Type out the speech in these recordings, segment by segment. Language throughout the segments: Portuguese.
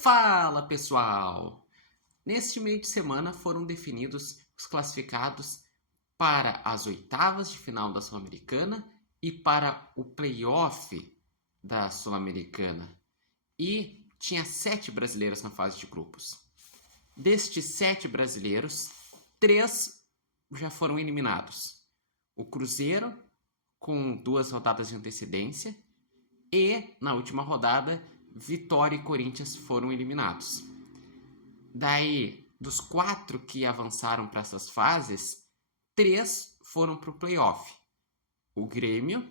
Fala pessoal! Neste meio de semana foram definidos os classificados para as oitavas de final da Sul-Americana e para o playoff da Sul-Americana. E tinha 7 brasileiros na fase de grupos. Destes 7 brasileiros, 3 já foram eliminados. O Cruzeiro, com 2 rodadas de antecedência, e na última rodada, Vitória e Corinthians foram eliminados. Daí, dos 4 que avançaram para essas fases, 3 foram para o playoff. O Grêmio,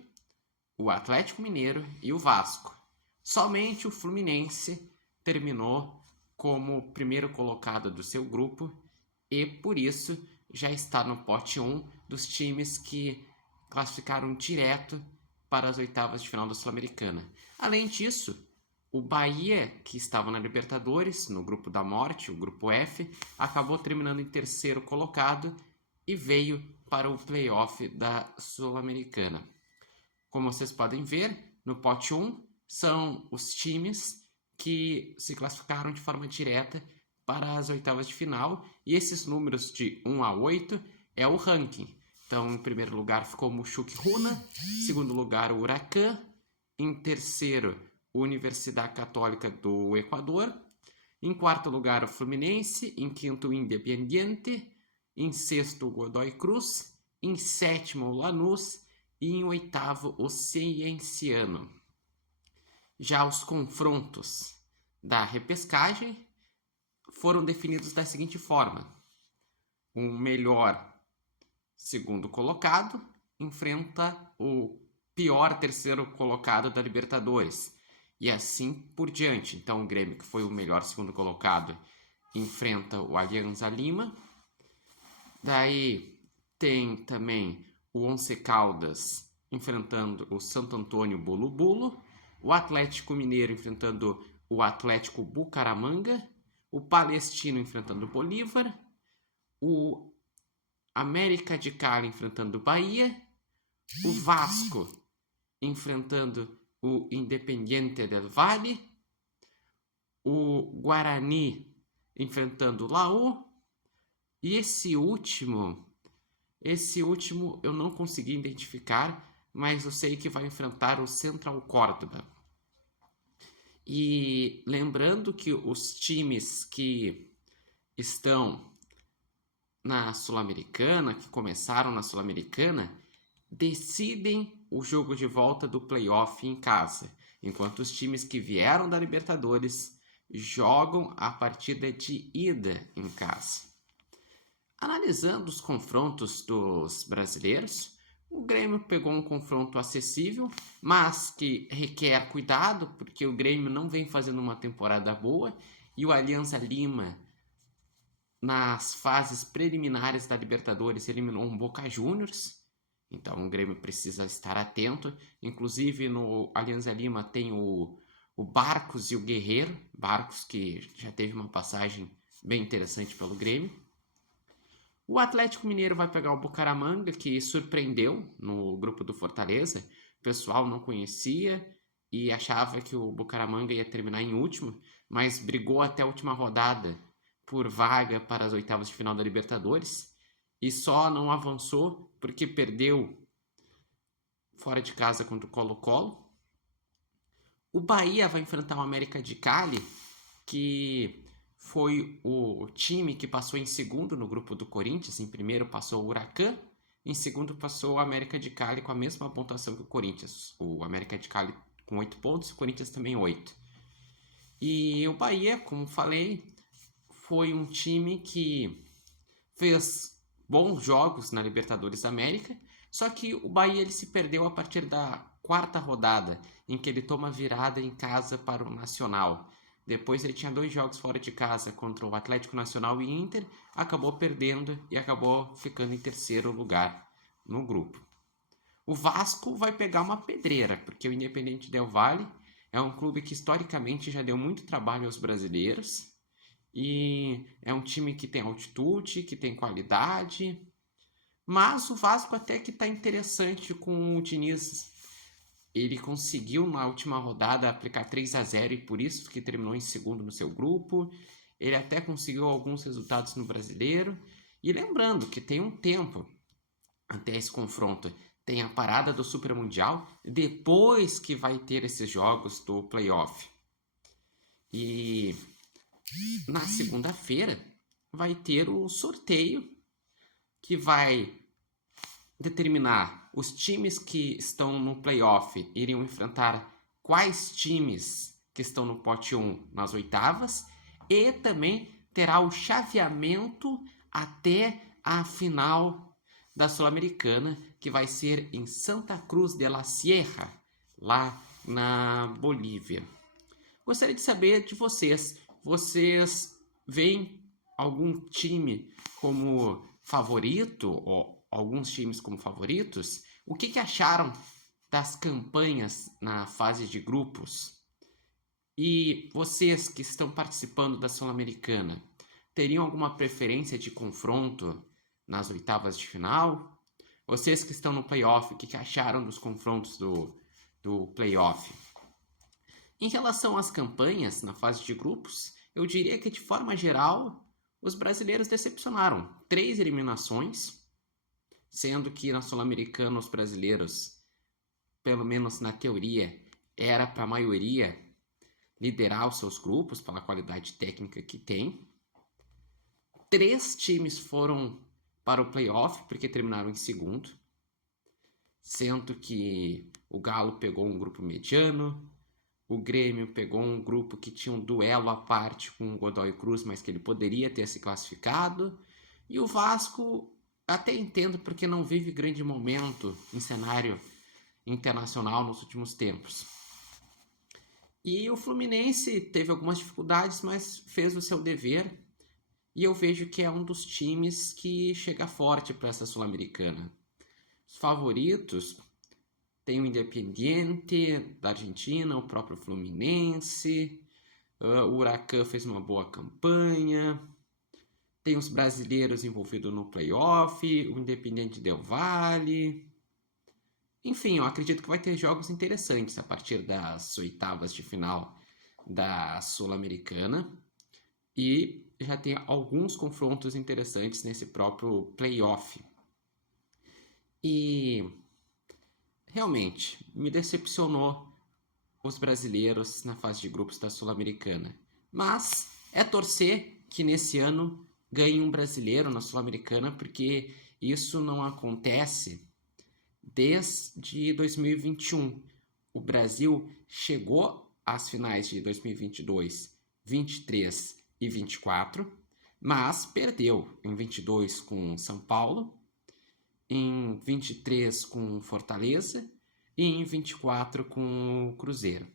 o Atlético Mineiro e o Vasco. Somente o Fluminense terminou como primeiro colocado do seu grupo e, por isso, já está no pote 1 dos times que classificaram direto para as oitavas de final da Sul-Americana. Além disso, o Bahia, que estava na Libertadores, no grupo da morte, o grupo F, acabou terminando em terceiro colocado e veio para o playoff da Sul-Americana. Como vocês podem ver, no pote 1 são os times que se classificaram de forma direta para as oitavas de final, e esses números de 1 a 8 é o ranking. Então, em primeiro lugar ficou o Mushuc Runa, em segundo lugar o Huracan, em terceiro Universidade Católica do Equador, em quarto lugar o Fluminense, em quinto o Independiente, em sexto o Godoy Cruz, em sétimo o Lanús e em oitavo o Cienciano. Já os confrontos da repescagem foram definidos da seguinte forma: o melhor segundo colocado enfrenta o pior terceiro colocado da Libertadores, e assim por diante. Então o Grêmio, que foi o melhor segundo colocado, enfrenta o Alianza Lima. Daí tem também o Once Caldas enfrentando o Santo Antônio Bolo Bolo, o Atlético Mineiro enfrentando o Atlético Bucaramanga, o Palestino enfrentando o Bolívar, o América de Cali enfrentando o Bahia, o Vasco enfrentando o Independiente del Valle, o Guarani enfrentando o Laú, e esse último eu não consegui identificar, mas eu sei que vai enfrentar o Central Córdoba. E lembrando que os times que estão na Sul-Americana, que começaram na Sul-Americana, decidem o jogo de volta do playoff em casa, enquanto os times que vieram da Libertadores jogam a partida de ida em casa. Analisando os confrontos dos brasileiros, o Grêmio pegou um confronto acessível, mas que requer cuidado, porque o Grêmio não vem fazendo uma temporada boa, e o Alianza Lima, nas fases preliminares da Libertadores, eliminou um Boca Juniors. Então o Grêmio precisa estar atento. Inclusive no Alianza Lima tem o Barcos e o Guerreiro. Barcos, que já teve uma passagem bem interessante pelo Grêmio. O Atlético Mineiro vai pegar o Bucaramanga, que surpreendeu no grupo do Fortaleza. O pessoal não conhecia e achava que o Bucaramanga ia terminar em último, mas brigou até a última rodada por vaga para as oitavas de final da Libertadores e só não avançou porque perdeu fora de casa contra o Colo-Colo. O Bahia vai enfrentar o América de Cali, que foi o time que passou em segundo no grupo do Corinthians. Em primeiro passou o Huracan, em segundo passou o América de Cali com a mesma pontuação que o Corinthians. O América de Cali com 8 pontos e o Corinthians também 8. E o Bahia, como falei, foi um time que fez bons jogos na Libertadores da América, só que o Bahia ele se perdeu a partir da quarta rodada, em que ele toma virada em casa para o Nacional. Depois ele tinha 2 jogos fora de casa contra o Atlético Nacional e Inter, acabou perdendo e acabou ficando em terceiro lugar no grupo. O Vasco vai pegar uma pedreira, porque o Independiente del Valle é um clube que historicamente já deu muito trabalho aos brasileiros, e é um time que tem altitude, que tem qualidade, mas o Vasco até que está interessante com o Diniz. ele conseguiu na última rodada aplicar 3-0 e por isso que terminou em segundo no seu grupo. Ele até conseguiu alguns resultados no Brasileiro. E lembrando que tem um tempo até esse confronto. Tem a parada do Super Mundial, depois que vai ter esses jogos do playoff. E na segunda-feira vai ter o sorteio que vai determinar os times que estão no playoff iriam enfrentar quais times que estão no pote 1 nas oitavas e também terá o chaveamento até a final da Sul-Americana, que vai ser em Santa Cruz de la Sierra, lá na Bolívia. Gostaria de saber de vocês. Vocês veem algum time como favorito ou alguns times como favoritos? O que acharam das campanhas na fase de grupos? E vocês que estão participando da Sul-Americana, teriam alguma preferência de confronto nas oitavas de final? Vocês que estão no playoff, o que acharam dos confrontos do playoff? Em relação às campanhas na fase de grupos, eu diria que de forma geral os brasileiros decepcionaram. 3 eliminações, sendo que na Sul-Americana os brasileiros, pelo menos na teoria, era para a maioria liderar os seus grupos pela qualidade técnica que tem. 3 times foram para o playoff porque terminaram em segundo, sendo que o Galo pegou um grupo mediano, o Grêmio pegou um grupo que tinha um duelo à parte com o Godoy Cruz, mas que ele poderia ter se classificado, e o Vasco até entendo porque não vive grande momento em cenário internacional nos últimos tempos. E o Fluminense teve algumas dificuldades, mas fez o seu dever. E eu vejo que é um dos times que chega forte para essa Sul-Americana. Os favoritos tem o Independiente da Argentina, o próprio Fluminense, o Huracan fez uma boa campanha, tem os brasileiros envolvidos no playoff, o Independiente Del Valle. Enfim, eu acredito que vai ter jogos interessantes a partir das oitavas de final da Sul-Americana e já tem alguns confrontos interessantes nesse próprio playoff. E realmente me decepcionou os brasileiros na fase de grupos da Sul-Americana. Mas é torcer que nesse ano ganhe um brasileiro na Sul-Americana, porque isso não acontece desde 2021. O Brasil chegou às finais de 2022, 23 e 24, mas perdeu em 22 com São Paulo, em 23 com Fortaleza e em 24 com o Cruzeiro.